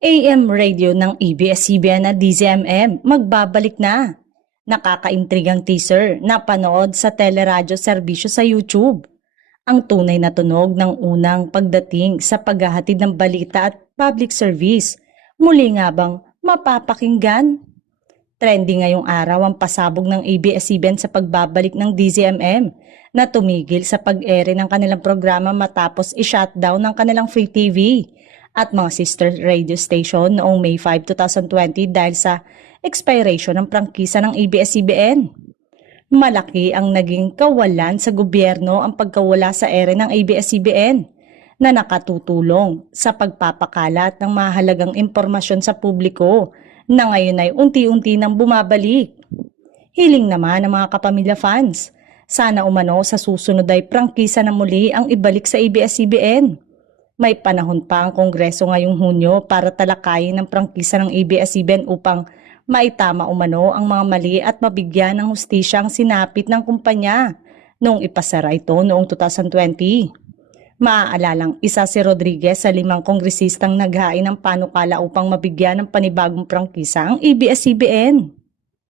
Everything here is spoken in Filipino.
AM radio ng ABS-CBN at DZMM magbabalik na. Nakakaintrigang teaser na panood sa teleradyo serbisyo sa YouTube. Ang tunay na tunog ng unang pagdating sa paghahatid ng balita at public service. Muli nga bang mapapakinggan? Trending ngayong araw ang pasabog ng ABS-CBN sa pagbabalik ng DZMM na tumigil sa pag-ere ng kanilang programa matapos i-shutdown ng kanilang free TV at mga sister radio station noong May 5, 2020 dahil sa expiration ng prangkisa ng ABS-CBN. Malaki ang naging kawalan sa gobyerno ang pagkawala sa ere ng ABS-CBN na nakatutulong sa pagpapakalat ng mahalagang impormasyon sa publiko na ngayon ay unti-unti nang bumabalik. Hiling naman ng mga kapamilya fans, sana umano sa susunod ay prangkisa na muli ang ibalik sa ABS-CBN. May panahon pa ang Kongreso ngayong Hunyo para talakayin ang prangkisa ng ABS-CBN upang maitama umano ang mga mali at mabigyan ng hustisya ang sinapit ng kumpanya noong ipasara ito noong 2020. Maaalalang isa si Rodriguez sa 5 kongresistang naghain ng panukala upang mabigyan ng panibagong prangkisa ang ABS-CBN.